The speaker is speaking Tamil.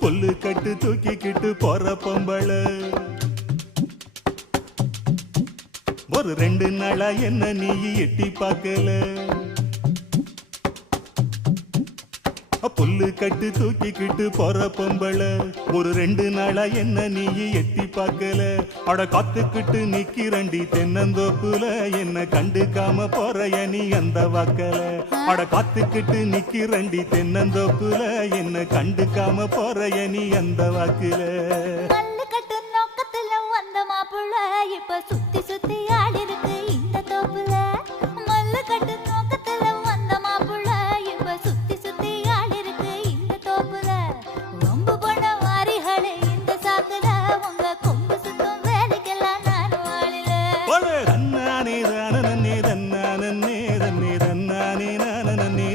புல்லு கட்டு தூக்கிக்கிட்டு போற பொம்பள ஒரு 2 நாளா என்ன நீ எட்டி பார்க்கல புல்லு கட்டு தூக்கிக்கிட்டு போற பொம்பள ஒரு 2 நாளா என்ன நீ எட்டி பார்க்கல அட காத்துக்கிட்டு நிக்கிறண்டி தென்னந்தோப்புல என்ன கண்டுக்காம போறைய நீ அந்த வாக்கல அட காத்துக்கிட்டு நிக்கிறண்டி தென்னந்தோப்புல என்ன கண்டுக்காம போறைய நீ அந்த வாக்குல கல்லு கட்டு நோக்கத்துல வந்த மாப்புள்ள இப்ப சுத்தி சுத்தி